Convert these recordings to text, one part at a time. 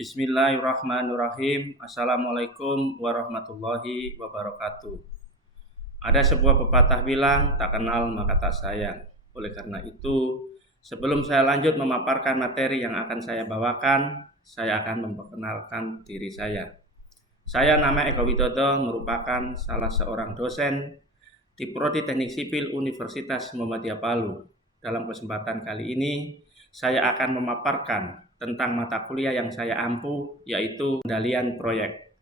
Bismillahirrahmanirrahim. Assalamualaikum warahmatullahi wabarakatuh. Ada sebuah pepatah bilang, tak kenal maka tak sayang. Oleh karena itu, sebelum saya lanjut memaparkan materi yang akan saya bawakan, saya akan memperkenalkan diri saya. Saya nama Eko Widodo, merupakan salah seorang dosen di Prodi Teknik Sipil Universitas Muhammadiyah Palu. Dalam kesempatan kali ini, saya akan memaparkan tentang mata kuliah yang saya ampu, yaitu pengendalian proyek.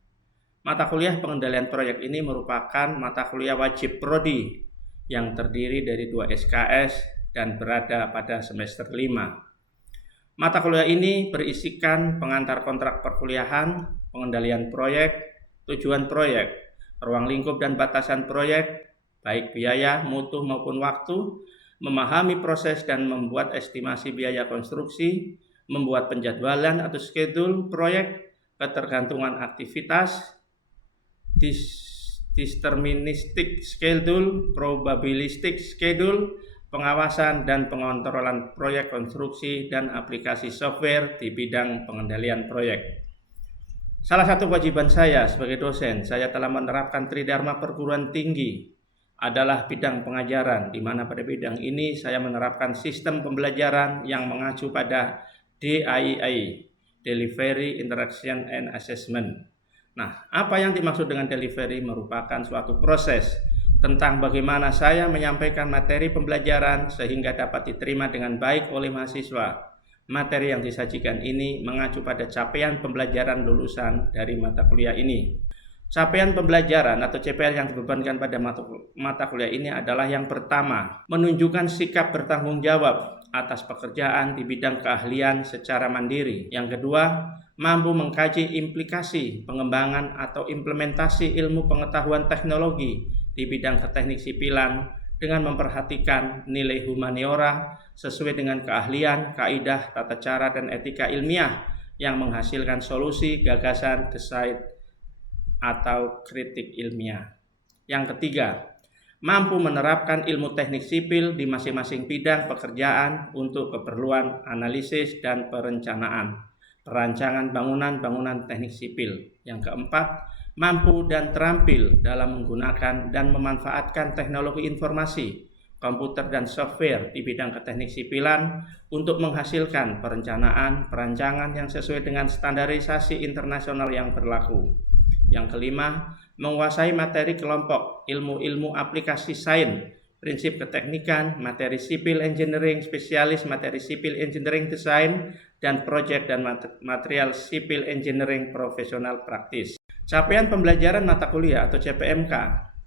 Mata kuliah pengendalian proyek ini merupakan mata kuliah wajib prodi yang terdiri dari 2 SKS dan berada pada semester 5. Mata kuliah ini berisikan pengantar kontrak perkuliahan, pengendalian proyek, tujuan proyek, ruang lingkup dan batasan proyek, baik biaya, mutu maupun waktu, memahami proses dan membuat estimasi biaya konstruksi, membuat penjadwalan atau schedule proyek, ketergantungan aktivitas, deterministic schedule, probabilistic schedule, pengawasan dan pengontrolan proyek konstruksi, dan aplikasi software di bidang pengendalian proyek. Salah satu kewajiban saya sebagai dosen, saya telah menerapkan Tridharma perguruan tinggi adalah bidang pengajaran, di mana pada bidang ini saya menerapkan sistem pembelajaran yang mengacu pada DIA, Delivery, Interaction, and Assessment. Nah, apa yang dimaksud dengan delivery merupakan suatu proses tentang bagaimana saya menyampaikan materi pembelajaran sehingga dapat diterima dengan baik oleh mahasiswa. Materi yang disajikan ini mengacu pada capaian pembelajaran lulusan dari mata kuliah ini. Capaian pembelajaran atau CPR yang dibebankan pada mata kuliah ini adalah yang pertama, menunjukkan sikap bertanggung jawab atas pekerjaan di bidang keahlian secara mandiri. Yang kedua, mampu mengkaji implikasi pengembangan atau implementasi ilmu pengetahuan teknologi di bidang keteknik sipilan dengan memperhatikan nilai humaniora sesuai dengan keahlian, kaidah, tata cara, dan etika ilmiah yang menghasilkan solusi, gagasan, desain, atau kritik ilmiah. Yang ketiga, mampu menerapkan ilmu teknik sipil di masing-masing bidang pekerjaan untuk keperluan analisis dan perencanaan, perancangan bangunan teknik sipil. Yang keempat, mampu dan terampil dalam menggunakan dan memanfaatkan teknologi informasi, komputer dan software di bidang keteknik sipilan untuk menghasilkan perencanaan, perancangan yang sesuai dengan standarisasi internasional yang berlaku. Yang kelima, menguasai materi kelompok, ilmu-ilmu aplikasi sains, prinsip keteknikan, materi sipil engineering, spesialis materi sipil engineering design, dan project dan material sipil engineering profesional praktis. Capaian pembelajaran mata kuliah atau CPMK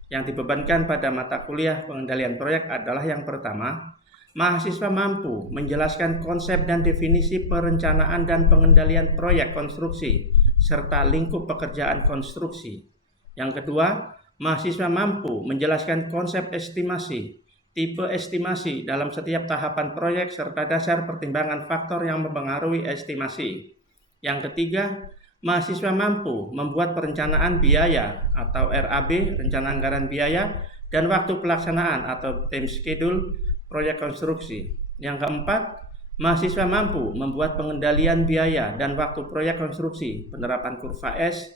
yang dibebankan pada mata kuliah pengendalian proyek adalah yang pertama, mahasiswa mampu menjelaskan konsep dan definisi perencanaan dan pengendalian proyek konstruksi serta lingkup pekerjaan konstruksi. Yang kedua, mahasiswa mampu menjelaskan konsep estimasi, tipe estimasi dalam setiap tahapan proyek serta dasar pertimbangan faktor yang mempengaruhi estimasi. Yang ketiga, mahasiswa mampu membuat perencanaan biaya atau RAB, rencana anggaran biaya, dan waktu pelaksanaan atau time schedule proyek konstruksi. Yang keempat, mahasiswa mampu membuat pengendalian biaya dan waktu proyek konstruksi, penerapan kurva S.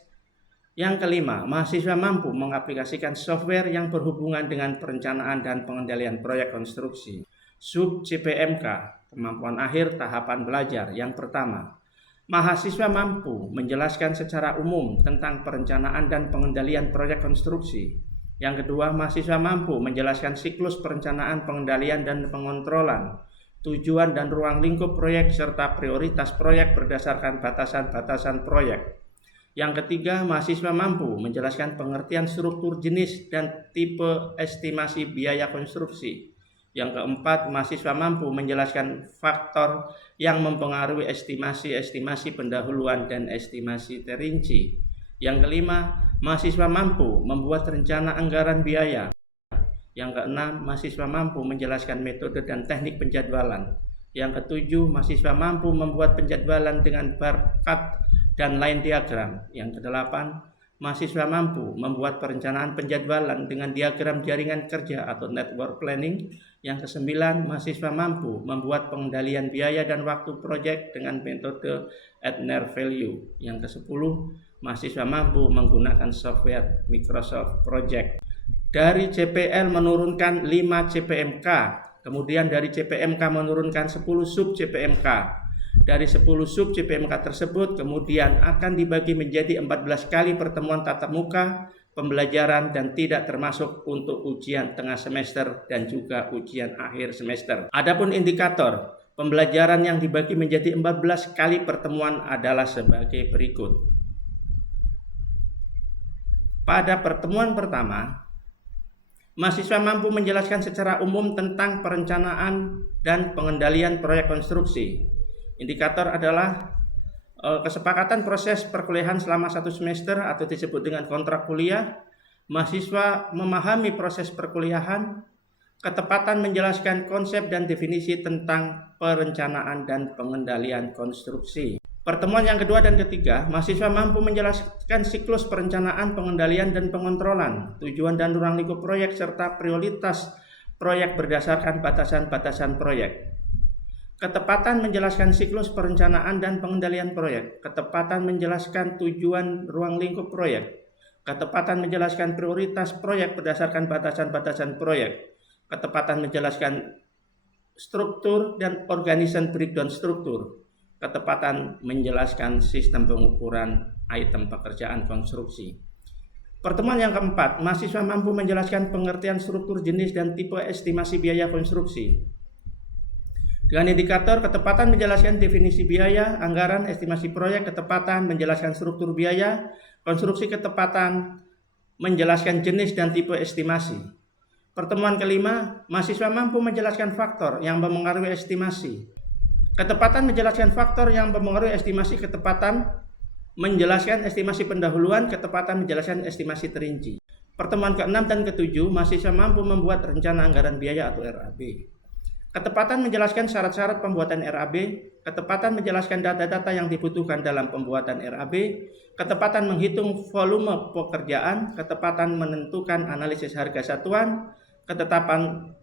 Yang kelima, mahasiswa mampu mengaplikasikan software yang berhubungan dengan perencanaan dan pengendalian proyek konstruksi. Sub CPMK, kemampuan akhir tahapan belajar. Yang pertama, mahasiswa mampu menjelaskan secara umum tentang perencanaan dan pengendalian proyek konstruksi. Yang kedua, mahasiswa mampu menjelaskan siklus perencanaan, pengendalian, dan pengontrolan, tujuan dan ruang lingkup proyek, serta prioritas proyek berdasarkan batasan-batasan proyek. Yang ketiga, mahasiswa mampu menjelaskan pengertian struktur jenis dan tipe estimasi biaya konstruksi. Yang keempat, mahasiswa mampu menjelaskan faktor yang mempengaruhi estimasi pendahuluan dan estimasi terinci. Yang kelima, mahasiswa mampu membuat rencana anggaran biaya. Yang keenam, mahasiswa mampu menjelaskan metode dan teknik penjadwalan. Yang ketujuh, mahasiswa mampu membuat penjadwalan dengan bar chart dan line diagram. Yang kedelapan, mahasiswa mampu membuat perencanaan penjadwalan dengan diagram jaringan kerja atau network planning. Yang kesembilan, mahasiswa mampu membuat pengendalian biaya dan waktu proyek dengan metode Add-Near Value. Yang kesepuluh, mahasiswa mampu menggunakan software Microsoft Project. Dari CPL menurunkan 5 CPMK, kemudian dari CPMK menurunkan 10 sub CPMK. Dari 10 sub CPMK tersebut kemudian akan dibagi menjadi 14 kali pertemuan tatap muka, pembelajaran dan tidak termasuk untuk ujian tengah semester dan juga ujian akhir semester. Adapun indikator pembelajaran yang dibagi menjadi 14 kali pertemuan adalah sebagai berikut. Pada pertemuan pertama, mahasiswa mampu menjelaskan secara umum tentang perencanaan dan pengendalian proyek konstruksi. Indikator adalah kesepakatan proses perkuliahan selama 1 semester atau disebut dengan kontrak kuliah, mahasiswa memahami proses perkuliahan, ketepatan menjelaskan konsep dan definisi tentang perencanaan dan pengendalian konstruksi. Pertemuan yang kedua dan ketiga, mahasiswa mampu menjelaskan siklus perencanaan, pengendalian dan pengontrolan, tujuan dan ruang lingkup proyek serta prioritas proyek berdasarkan batasan-batasan proyek. Ketepatan menjelaskan siklus perencanaan dan pengendalian proyek, ketepatan menjelaskan tujuan ruang lingkup proyek, ketepatan menjelaskan prioritas proyek berdasarkan batasan-batasan proyek, ketepatan menjelaskan struktur dan organization breakdown struktur, ketepatan menjelaskan sistem pengukuran item pekerjaan konstruksi. Pertemuan yang keempat, mahasiswa mampu menjelaskan pengertian struktur, jenis, dan tipe estimasi biaya konstruksi. Dengan indikator ketepatan menjelaskan definisi biaya, anggaran, estimasi proyek, ketepatan menjelaskan struktur biaya, konstruksi, ketepatan menjelaskan jenis dan tipe estimasi. Pertemuan kelima, mahasiswa mampu menjelaskan faktor yang mempengaruhi estimasi. Ketepatan menjelaskan faktor yang mempengaruhi estimasi, ketepatan menjelaskan estimasi pendahuluan, ketepatan menjelaskan estimasi terinci. Pertemuan ke-6 dan ke-7, mahasiswa mampu membuat rencana anggaran biaya atau RAB. Ketepatan menjelaskan syarat-syarat pembuatan RAB, ketepatan menjelaskan data-data yang dibutuhkan dalam pembuatan RAB, ketepatan menghitung volume pekerjaan, ketepatan menentukan analisis harga satuan, ketepatan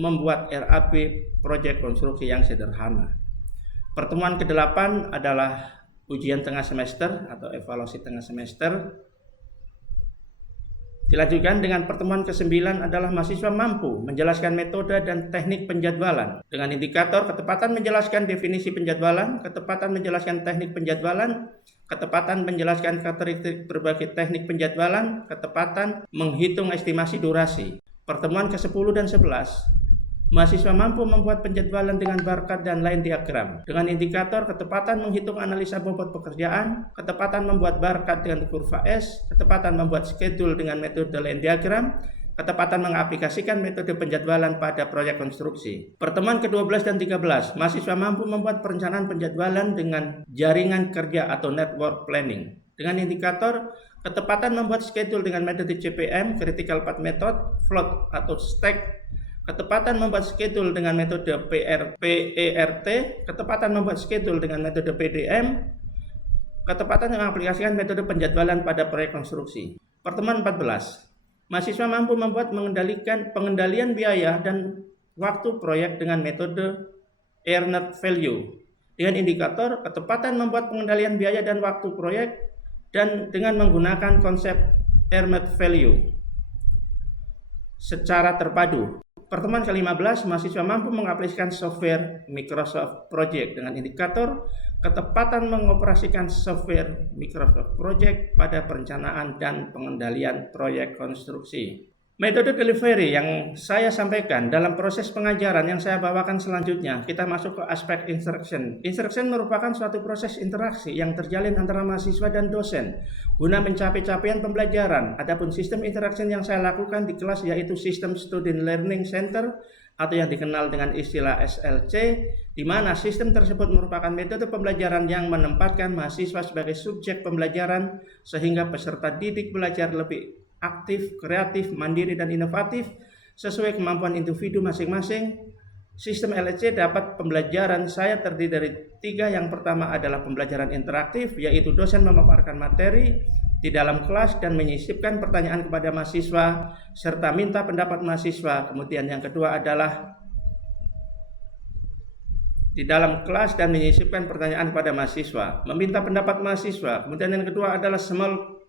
membuat RAB proyek konstruksi yang sederhana. Pertemuan ke-8 adalah ujian tengah semester atau evaluasi tengah semester. Dilanjutkan dengan pertemuan ke-9 adalah mahasiswa mampu menjelaskan metode dan teknik penjadwalan. Dengan indikator ketepatan menjelaskan definisi penjadwalan, ketepatan menjelaskan teknik penjadwalan, ketepatan menjelaskan karakteristik berbagai teknik penjadwalan, ketepatan menghitung estimasi durasi. Pertemuan ke-10 dan 11, mahasiswa mampu membuat penjadwalan dengan barcode dan line diagram. Dengan indikator ketepatan menghitung analisa bobot pekerjaan, ketepatan membuat barcode dengan kurva S, ketepatan membuat schedule dengan metode line diagram, ketepatan mengaplikasikan metode penjadwalan pada proyek konstruksi. Pertemuan ke-12 dan 13, mahasiswa mampu membuat perencanaan penjadwalan dengan jaringan kerja atau network planning. Dengan indikator ketepatan membuat schedule dengan metode CPM, critical path method, float atau stack, ketepatan membuat schedule dengan metode PERT, ketepatan membuat schedule dengan metode PDM, ketepatan mengaplikasikan metode penjadwalan pada proyek konstruksi. Pertemuan 14, mahasiswa mampu membuat pengendalian biaya dan waktu proyek dengan metode Add-Near Value. Dengan indikator ketepatan membuat pengendalian biaya dan waktu proyek dan dengan menggunakan konsep Add-Near Value secara terpadu. Pertemuan ke-15, mahasiswa mampu mengaplikasikan software Microsoft Project dengan indikator ketepatan mengoperasikan software Microsoft Project pada perencanaan dan pengendalian proyek konstruksi. Metode delivery yang saya sampaikan dalam proses pengajaran yang saya bawakan selanjutnya, kita masuk ke aspek instruction. Instruction merupakan suatu proses interaksi yang terjalin antara mahasiswa dan dosen guna mencapai capaian pembelajaran. Adapun sistem interaction yang saya lakukan di kelas yaitu System Student Learning Center atau yang dikenal dengan istilah SLC, di mana sistem tersebut merupakan metode pembelajaran yang menempatkan mahasiswa sebagai subjek pembelajaran sehingga peserta didik belajar lebih aktif, kreatif, mandiri, dan inovatif sesuai kemampuan individu masing-masing Sistem LEC dapat pembelajaran saya terdiri dari 3. Yang pertama adalah pembelajaran interaktif, yaitu dosen memaparkan materi di dalam kelas dan menyisipkan pertanyaan kepada mahasiswa serta minta pendapat mahasiswa. Kemudian yang kedua adalah di dalam kelas dan menyisipkan pertanyaan kepada mahasiswa, meminta pendapat mahasiswa. Kemudian yang kedua adalah small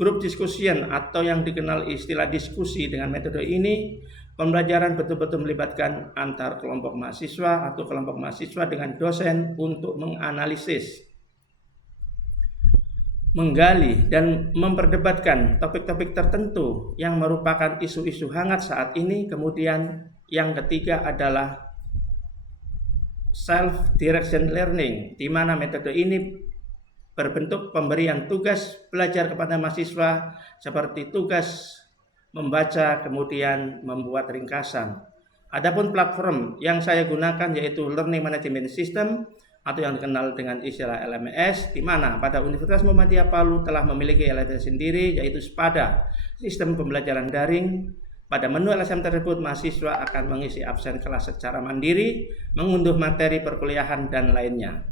group discussion atau yang dikenal istilah diskusi. Dengan metode ini, pembelajaran betul-betul melibatkan antar kelompok mahasiswa atau kelompok mahasiswa dengan dosen untuk menganalisis, menggali, dan memperdebatkan topik-topik tertentu yang merupakan isu-isu hangat saat ini. Kemudian yang ketiga adalah self-direction learning, di mana metode ini berbentuk pemberian tugas belajar kepada mahasiswa seperti tugas membaca, kemudian membuat ringkasan. Adapun platform yang saya gunakan yaitu Learning Management System atau yang dikenal dengan istilah LMS, di mana pada Universitas Muhammadiyah Palu telah memiliki LMS sendiri yaitu SPADA, sistem pembelajaran daring. Pada menu LSM tersebut, mahasiswa akan mengisi absen kelas secara mandiri, mengunduh materi perkuliahan, dan lainnya.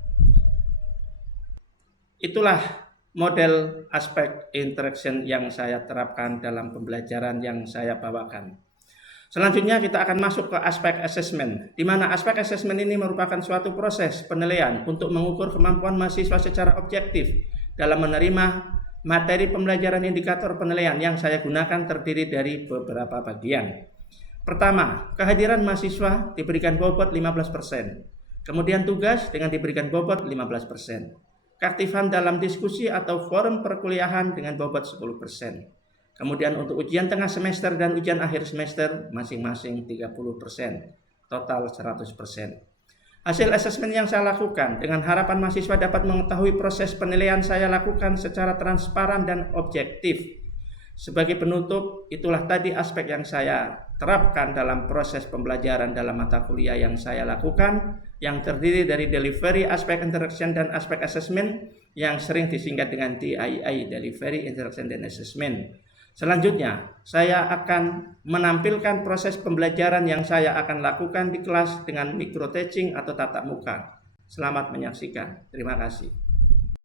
Itulah model aspek interaction yang saya terapkan dalam pembelajaran yang saya bawakan. Selanjutnya kita akan masuk ke aspek assessment, di mana aspek assessment ini merupakan suatu proses penilaian untuk mengukur kemampuan mahasiswa secara objektif dalam menerima materi pembelajaran. Indikator penilaian yang saya gunakan terdiri dari beberapa bagian. Pertama, kehadiran mahasiswa diberikan bobot 15%. Kemudian tugas dengan diberikan bobot 15%. Keaktifan dalam diskusi atau forum perkuliahan dengan bobot 10%. Kemudian untuk ujian tengah semester dan ujian akhir semester masing-masing 30%. Total 100%. Hasil asesmen yang saya lakukan dengan harapan mahasiswa dapat mengetahui proses penilaian saya lakukan secara transparan dan objektif. Sebagai penutup, itulah tadi aspek yang saya terapkan dalam proses pembelajaran dalam mata kuliah yang saya lakukan, yang terdiri dari delivery, aspek interaction, dan aspek assessment yang sering disingkat dengan DIA, delivery, interaction, dan assessment. Selanjutnya, saya akan menampilkan proses pembelajaran yang saya akan lakukan di kelas dengan micro teaching atau tatap muka. Selamat menyaksikan. Terima kasih.